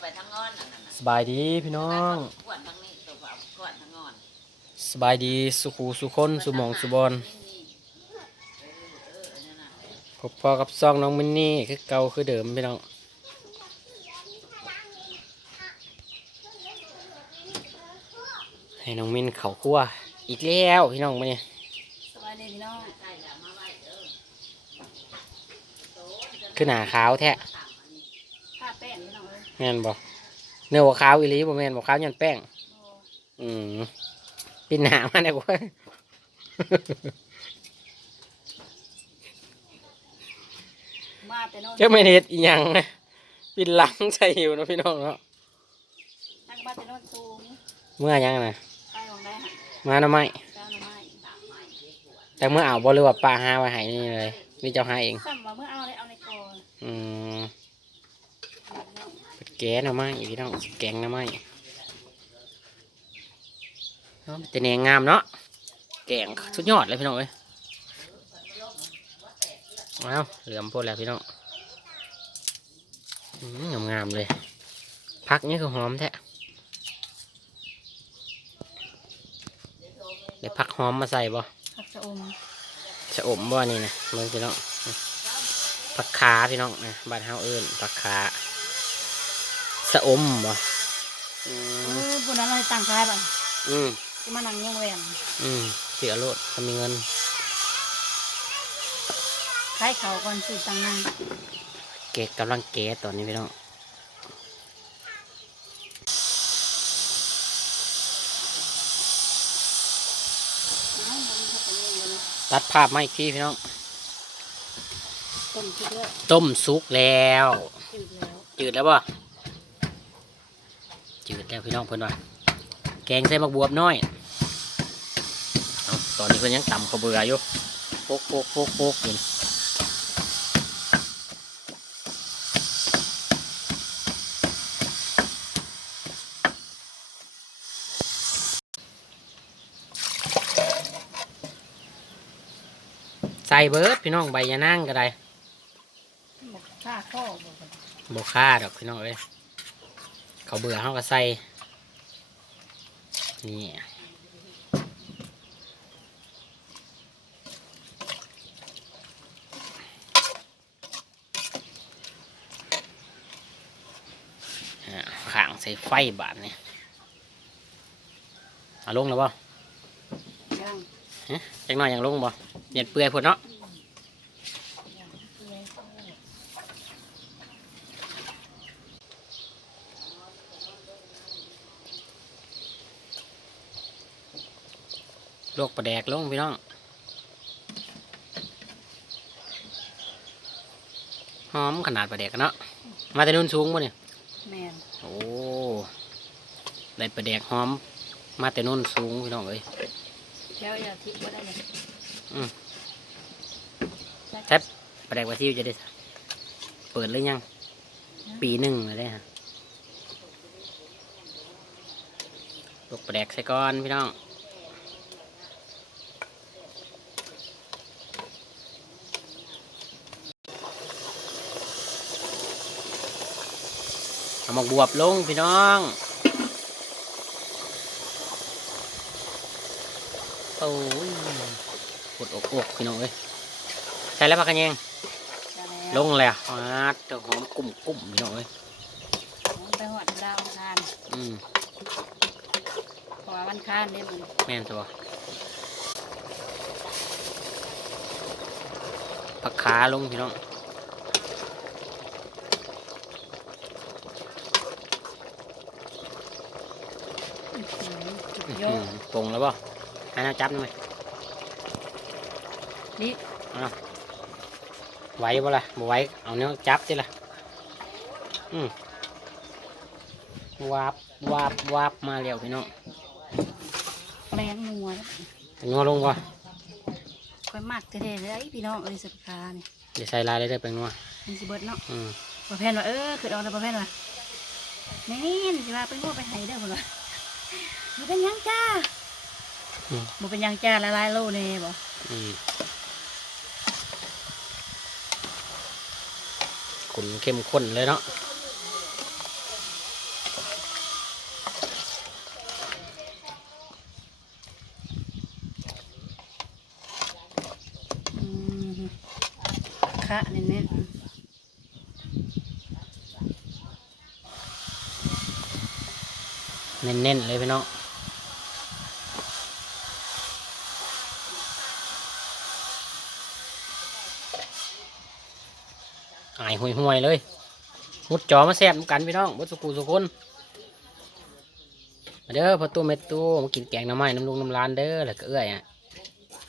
ไปทางงอนนั่นน่ะสบายดีพี่น้อง ขวดทางนี้ตัวเอาขวดทางงอนสบายดีสุขูสุคนสุหมองสุบอลนี่เออเอออันนั้นน่ะพบพอกับซองน้องมินนี่คือเก่าคือเดิมพี่น้องให้น้องมินเขาคั่วอีกแล้วพี่น้องมาเนี่ยสบายดีพี่น้องใส่ละมาไว้เด้อคือหนาขาวแท้ทาแป้งพี่น้องเอ้ย แม่นบ่เนื้อบ่ขาวอีหลีบ่แม่นบ่ขาวยันแป้งโอ้อืมปินหนามาเนี่ยกว่ามาแต่โนนเจ้าไม่เฮ็ดอีหยังนะปินหลังใส่หิวเนาะพี่น้องเนาะนั่งมาแต่โนนสูงเมื่อยังนะไปของได้หันมาหน่อไม้เจ้าหน่อไม้แต่เมื่อเอาบ่หรือว่าปลาหาไว้ให้นี่เลยนี่เจ้าหาเองซ้ำว่าเมื่อเอาเลยเอาในกออืม แกงหน่อไม้พี่น้องแกงหน่อไม้เนาะแต่แนงงามเนาะแกงสุดยอดเลยพี่น้องเอ้ยว้าวเหลือมพดแล้วพี่น้องอืมงามๆเลย พักนี่คือหอมแท้เดี๋ยวพักหอมมาใส่บ่ผักชะอมชะอมบ่นี่นะมึงพี่น้องผักขาพี่น้องนะบ้านเฮาเอิ้นผักขา สะอมบ่อืเอมอบุญนั้นเราต่างชายป่ะอืมที่มานั่งเงี้ยงแหวนอืมเสียโลดถ้ามีเงิน คล้ายเขาก่อนสื่อต่างนั่งเกะกำลังเกะตอนนี้พี่น้องน้องมันเขาเป็นยังไงนะตัดภาพมาอีกทีพี่น้อง ต้มคิดเลยต้มสุกแล้วจืดแล้วจืดแล้วบ่ จืดแล้วพี่น้องเพิ่นว่าแกงใส่มักบวบน้อยเอาตอนนี้เพิ่นยังต่ำข้าวเบื่ออยู่โปกโปกโปกโปกอยู่ใส่เบิร์ดพี่น้องใบยะนั่งก็ได้บอกฆ่าข้อบอกกันบค่าดอกพี่น้องเอ้ย เขาวเบื่อเขาก็ใส่ นี่อ่าข้างใส่ไฟบาทนี่เอาลงแล้วบ่ย่างจังหน่อยยังลงบ่เน็ดเปื่อยพุ่นเนาะ ลวกปลาแดกลงพี่น้องหอมขนาดปลาแดกกันเนาะมาแต่นุ่นสูงบ่เนี่ยแมนโอ้ได้ปลาแดกหอม มาแต่นุ่นสูงพี่น้องเอ้ยแล้วอย่าทิ้งไว้ได้เลยอืมแซ่บปลาแดกว่าซิวจะได้เปิดหรือยัง ปีหนึ่งเลยได้ฮะลวกปลาแดกใส่ก้อนพี่น้อง เอามาบวบลงพี่น้องโอ้ยปวดอกอกพี่น้องเอ้ยใส่แล้วพักกันยังจะลแล้วงเลยอะอ่าเจ้าหอมกุ้มกุ้มพี่น้องเอ้ยไปหอดดาวอังคานอืมเพราะว่าวันคานเนี่ยมันแม่นตัวผักขาลงพี่น้อง โยอืมปรุงแล้วป่ะให้น้าจับหน่อยนี่ไหวบ่ล่ะบ่ไหวเอาเนี้ยจับดิล่ะอืมวาบวาบวาบมาแล้วพี่น้องแมงนัวงัวลงก่อนค่อยมากเท่ๆเลยพี่น้องเอ้ยสุดคานี่เดี๋ยวใส่ลายเลยได้อเป็นงัวมันสิเบิดเนาะอืมประเภทว่าเออคือเอาแต่ประเภทว่าแม่นสิว่าเป็นงัวไปให้เด้อพุ่นว่า บ่เป็นหยังจ้ามบ่เป็นหยังจ้าละลายโลแน่บ่อืขุนเข้มข้นเลยเนาะอืมคะแน่นเน้นๆเลยพี่น้อง หายห่วยๆเลยมุดจอมาแซ่บนำกันพี่น้องบดสุกูสุคนมาเด้อพอตู้เม็ดตู้มากินแกงหน้ำไม้น้ำลุงน้ำลานเด้อแล้วก็เอื้อยอะ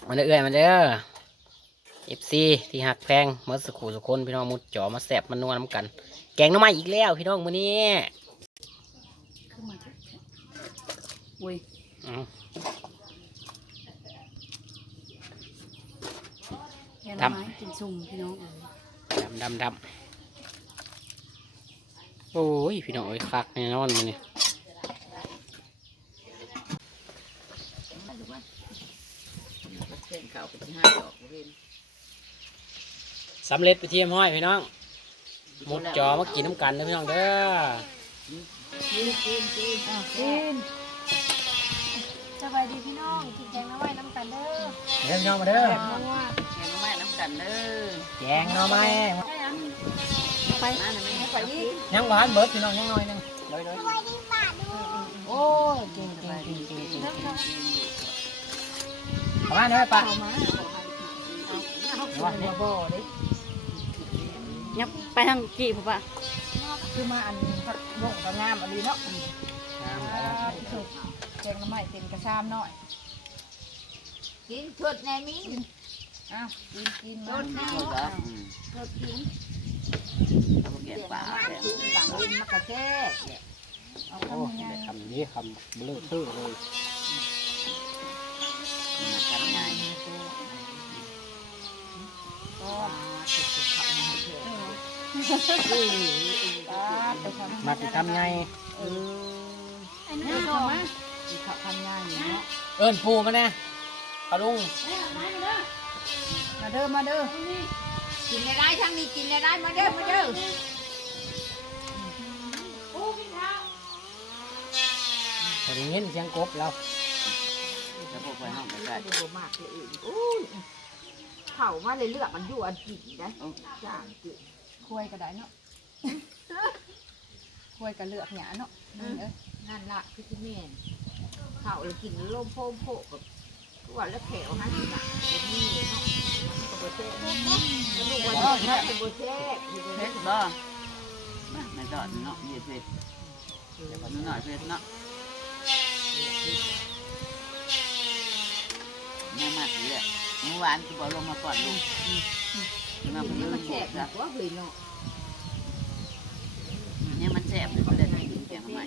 มาเด้อเอื้อยมาเด้อเอฟซีที่หักแพงเมื่อสุกูสุคนพี่น้องมุดจอมาแซ่บมันนัวน้ำกัน แกงหน้ำไม้อีกแล้วพี่น้องมื้อนี้ขึ้นมาเถอะอุ้ยอืมแกงหทำน่อไม้กินสุ่มพี่น้องเอ้ย ดำดำดำโอ้ย พี่น้องเอ้ยคักแน่นอนมันนี่มาดูว่าเส้นเขาไปที่ห้าดอกเว้นสำเร็จไปเทียมห้อยพี่น้องหมดจอมากินน้ำกันเด้อพี่น้องเด้อกินกินกินอ้าวกินสบายดีพี่น้องกินแกงหน้ำไม้น้ำกันเด้อเด้อพี่น้องมาเด้อแบบนัวแกงแม่น้ำกันเด้อแกงหน่อไม้ได้ยังไปมาหน่อยไหมไปอีกยังหวานเบิดพี่น้องยังน้อยหนึงเลยเลยโอ้ยเก่งเก่งเก่งเก่งเก่งประมาณนี้ปะเข้ามาเอาบ่เด้ยับไปทางกี่พ่อปะคือมาอันผักบงกับงามอันนี้เนาะน้ำอ่าสุกแกงน้ำไม้เป็นกระชามหน่อยกินชุดแน่มิ้น อ้าวกินกินชุมาดนี่เหรอก็กินเอาแกงป่าต่างกินมากะแจ๊กเอาโอ้คำยังไงได้คำนี้คำเบลอชื่อเลยมาทำงก็ตาทำมาติดทำไงเออไอ้นี่เข้ามาที่เขาทำงานอยู่เนาะเอิ้นปูมาแน่ปลาลุง มาเด้อมาเด้อกินได้ทั้งนี้กินได้มาเด้อมาเด้อพอได้ยินเสียงกบแล้วจะพวกไปห้องไปได้ดูบ่มากเลยอื่นอุ้ยเผามาเลยเลือกมันอยู่อันกินนะจ้างกินคุยก็ได้เนาะคุยก็เลือกหยาเนาะนี่เอ้ยนั่นละคือที่แม่นเขาเลยกินลมโพมโพกับ ตัวแล้วแถวนั้นหนักแบบนี้เนาะมันก็บ่แซ่บกระดูกวันนี้เป็บ่แซ่บอยู่เพเลยชรบ่ไม่ตอดเนาะมีเพชรเดี๋ยวหน่อยเพชรเนาะแม่มากเลยเมื่อวานกูบอกลงมาก่อนลูกมากินเพิ่งมันแซ่แซ่บบกว่าเฮ้ยเนาะเนี่ยมันแซ่บเลยก็เลยกินแกงใหม่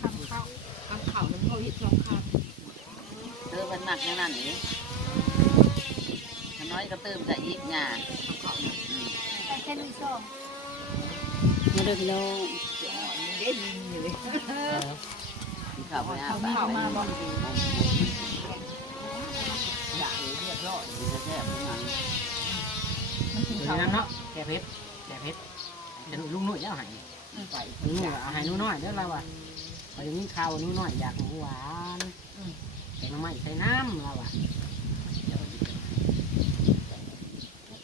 คำข้าวคำข้าวมันเขาเห็ดสองคำ เติมมันหนักแน่นั่นเองน้อยก็เติมใส่อีกงานแค่นี้สองมาเด้อพี่น้องได้ยินอยู่เลยข้าวไปอาบ้าวมาบ่อยากเรียบร้อยจะแซ่บงานมันกินอยู่ข้าวในนั้นเนาะแกเพชรแกเพชรเป็นลุงหนุ่ยแล้วหายไปลุงหนุ่ยเอาหายนุ่น้อยเด้อเราอะพอจะมีข้าวนุ่น้อยอยากหวาน แกงหน้ำไม้ใส่น้ำเราอะ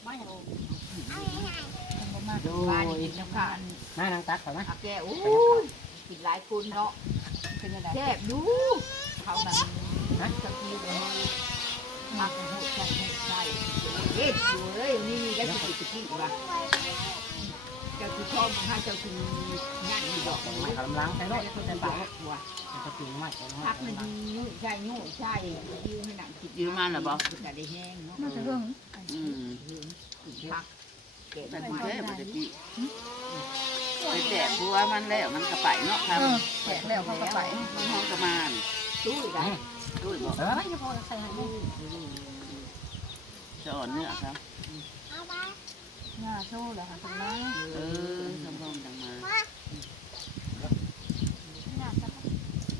มาอย่างมันบ่มากโดบ้านยกินน้ำข้าวแม่นางตักเขาไหมอาแกอู้กินหลายคนเนาะเป็นยังไงแซ่บดูเขานั่นนะสักทีเดียวมักหูใช่หูใช่เอ็ดอยู่เลยนี่ได้สิบสิบว่ะ เจ้าคือชอบมันเจ้าคืองานมีดอกไม่เขาลำล้างใส่รถคนใส่ปาปากกรถว่ะป็นกระปิงไม่พักมันดียุ่ยใช่ยุ่ยใช่ยืมให้หนังจิตยืมมาหรือเปล่าจะได้แห้งเนาะน่าจะเรื่องอืมพักเก็บมันไว้แซ่บปกติไปแซ่บเพราะว่ามันแล้วมันกระไปเนาะครับแขกแล้วเขาก็ไปมันห้องกระมานตู้ได้ด้วยบอกเออไม่พอใส่ให้จะอ่อนเนื้อครับ หน้าโชว์เหรอคะตรงนั้นเออสำรองจังมา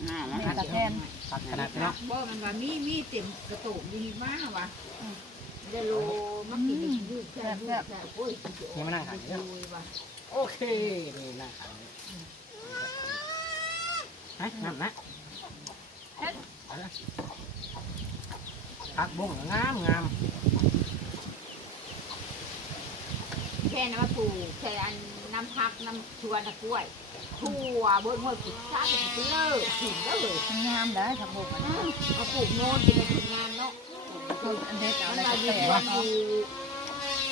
หน้าแล้วแม่ตะแทนตักขนาดนี้พัเนาะกบ่มันว่ามีมีเต็มกระตุกดีมากว่ะได้โลมักกินยืดแค่ยืดแค่โอ้ยนี่มานั่งขายเยอะโอ้ยว่ะโอเคนี่นั่งขายฮะนั่นนะพักบุ้งงามงาม แค่น้ำปลูกแค่อันน้ำพักน้ำชวนน้ำกล้วยทั่วบนหัวกุดชาติกุดเลิกถึงแล้วเลยมันงามได้ผักบุกมันมาปลูกโน่นเป็นผลงานเนาะคืออันเด็ดเอามันอะไรมาก็อยู่แต่ว่าอยู่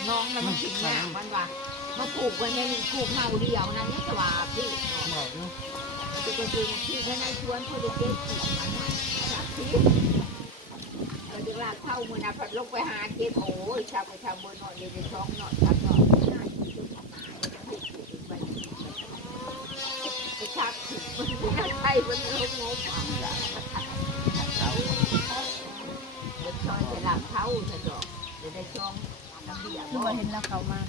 น้องมันถึงงานมันว่ามาปลูกไว้ในปลูกเฮาเดียวนั่นนี่สว่าพี่บอกอยู่ตัวจริงที่ในชวนเขาได้เก็บของมันจากที่เออเดี๋ยวลากเข้ามือนะพัดลงไปหาเก็บโอ้ยชาวไปชาวบนหน่อยเดี๋ยวจะช่องหน่อยชักหน่อยง่ายที่สุดของหมายจะให้ปลูกไปไปชักถึงมัน ไม่ใช่มันลงงมอะเขาเดี๋ยวช่อยจะหลับเข้าจะดอกเดี๋ยวได้ช่องน้ำเบียร์คือว่าเห็นแล้วเขามา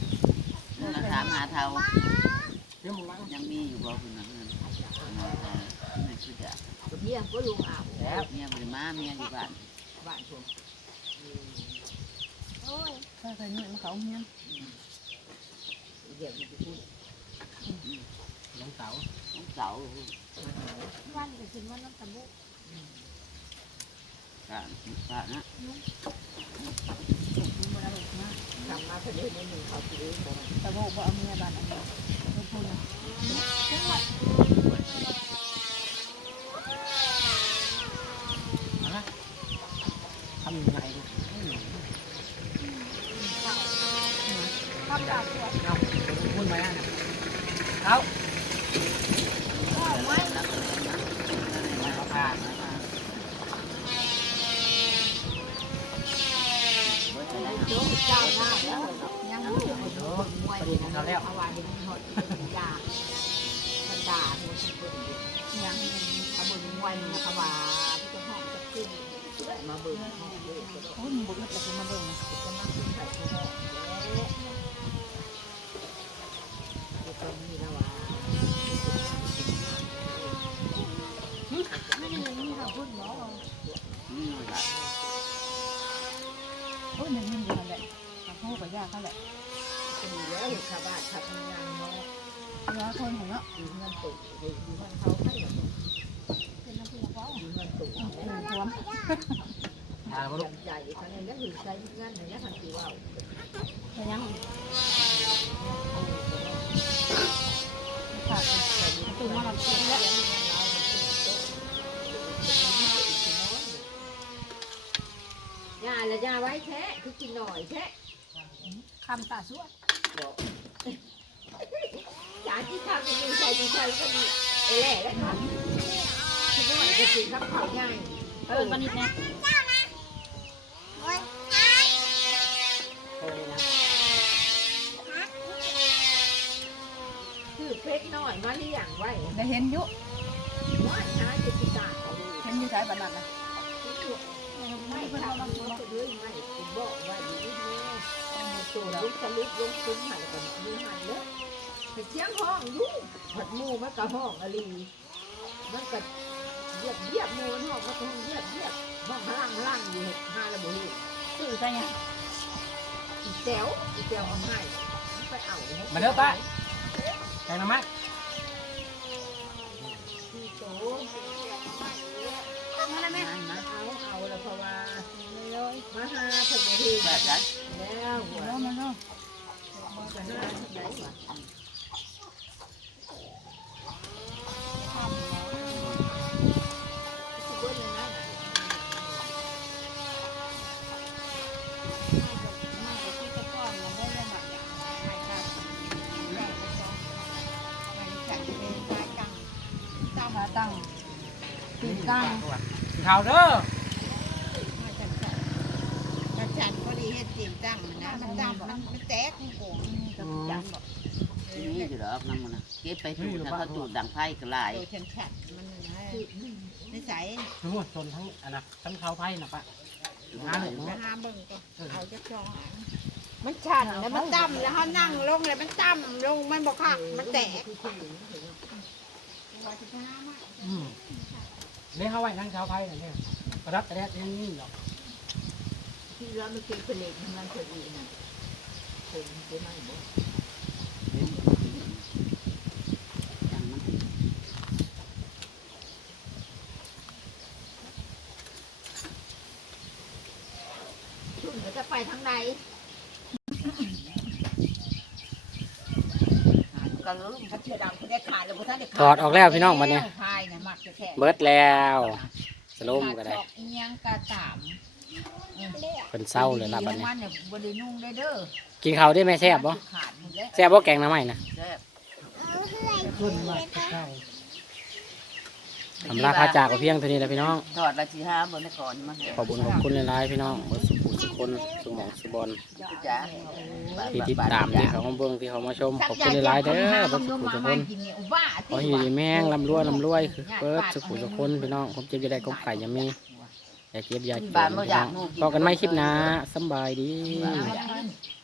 เราคาหาเท้ายังมีอยู่บ่คุณนะเงินไม่คือจะเบียร์ก็ลุงอาวแล้วเมียบริมาเมียอยู่บ้านบ้านผมถ้าเคยนุ่ยมาเขาเงี้ยเดี๋ยวมันจะพูดเลี้ยงเสาของเสา วันก็กินวันน้ำตะบุกการบ้านนะมันบ่ได้ลูกนะทำมาเพื่อเล่นในหนึ่งเขาซื้อมาแต่ว่าบ่เอาเมียบ้านอันนี้ไม่พูดนะ เอาละทำยังไงดู ทำตาตัว เอาพูดมาอะเอา ไว้แล้วก็เลยนะเอาผ้ามาเบิดอะไร โจ๊กเจ้าหน้าแล้วยังไม่ถึง มวยเลยนเพราะว่าเห็นหดยาบรรดาเนี่ยเป็นยังขบวนวันนะคะว่าที่จะห้องจะขึ้นมาเบิ่งโอ้ยมึงบุกมาแต่คุณมาเบิ่งนะจะนั่งขึ้นใส่ตัวแล้วตรงนี้นะว่า ไม่ได้เลยนี่ค่ะพูดหมอ นี่หน่อยละ โอ้ยมันยิ่งอยู่นั่นแหละผักบุกกับยาเขาแหละ มีแล้วชาวบ้านทำงานเนาะเนื้อคนของเนาะดูเงินตุ่ดูเงินเขาให้แบบเป็นน้ำพี่เขาดูเงินตุ่อืมอืมรวมอ่ามาลูกใหญ่เขาในนั้นคือใช้เงินในนั้นทันทีว่าแต่ยังขาดตุ่มมาเรากินแล้วยาละยาไว้แท้คือกินหน่อยแท้คำตาสวด จานที่ทำเป็นใส่ใส่ก็มีแหล่แล้วเนาะคือว่าจะกินข้าวเผาง่ายเออวันนี้นะคือเพชรน้อยมาเลี้ยงไว้ได้เห็นยู่ว่าหาจะติดตาเห็นอยู่สายบ้านนั้นนะไม่ทำมันตัวด้วยไม่บอกว่าอยู่นี่ ตัวลุกทะลุลงซุ้มหันกันยืนหันเลยเสียงห้องยุ่งผัดมูมันกะห้องอะไรมันกะเยียบเยียบมูมันห้องมันก็ห้องเยียบเยียบห้องล่างล่างอยู่ห้าระบุสื่อไงอีแจ๋วอีแจ๋วเอาให้ไปเอามาเด้อป้าแกงน้ำมัน มาหาทะเลแบบนั้นแล้วหัวแล้วมันเนาะมาหาไหนวะเบิ้ลเลยนะตั้งมาตั้งตีตั้งข่าวเด้อ มาจันพอดีเฮ็ดตีนตั้ง มันนะมันแตกมันโกงจังบนี่อยู่ดอกนั่นมันนะเก็บไปจูดถ้าเขาจูดดังไพ่ก็ลายโดยฉันฉัดมันนะนิสัยทั้งหมดชนทั้งอันนะทั้งเขาไพ่นะป้าหาหนึ่งมาเนาะหาเบิ่งก็เอาจักจองมันฉันแล้วมันตั้มแล้วเขานั่งลงแล้วมันตั้มลงมันบอกค่ะมันแตกเนี่ยเขาไหว้ทั้งเขาไพ่เนี่ยกระดับกระแดดยังนี่หรอก ที่เราไม่เคยเป็นเล็กมันเคยดีนะผมจะไม่บอกจังมันชุนจะไปทางไหนกกันลืมถ้าเชื่อดำเขาได้ขาดแล้วพวกท่านได้ขาถอดออกแล้วพี่น้องบัดนี้พายนะมักจะแค่เบิดแล้วสโลมก็ได้ขาดอกอิหยังกระตาม เพิ่นเศร้าเลยล่ะบัดนี้ มันเนี่ยบรินุ่งได้เด้อกินข้าวได้ไหมแซ่บบ่ขาดหมดแล้วแซ่บบ่แกงหน้ำไม้นะแซ่บอำลาพาจากกับเพียงเท่านี้แหละพี่น้องทอดละสิห้าบนในก่อนมาขอบคุญขอบคุณหลายๆพี่น้องเบิดสุขุสุคนสุหมองสุบอลจ้าที่ติดตามที่เขามาเบิ่งที่เขามาชมขอบคุณหลายๆเด้อเบิดสุขุสุคนกินเนี่ยอุบ้าขอให้อยู่ดีแม่งลำรวยลำรวยคือเปิดสุขุสุคนพี่น้องผมเจ็บจะได้กบไข่อยามี อย่าเจ็บอย่าจนพี่น้องพอกันไม่คลิปหนะสำบายดีที่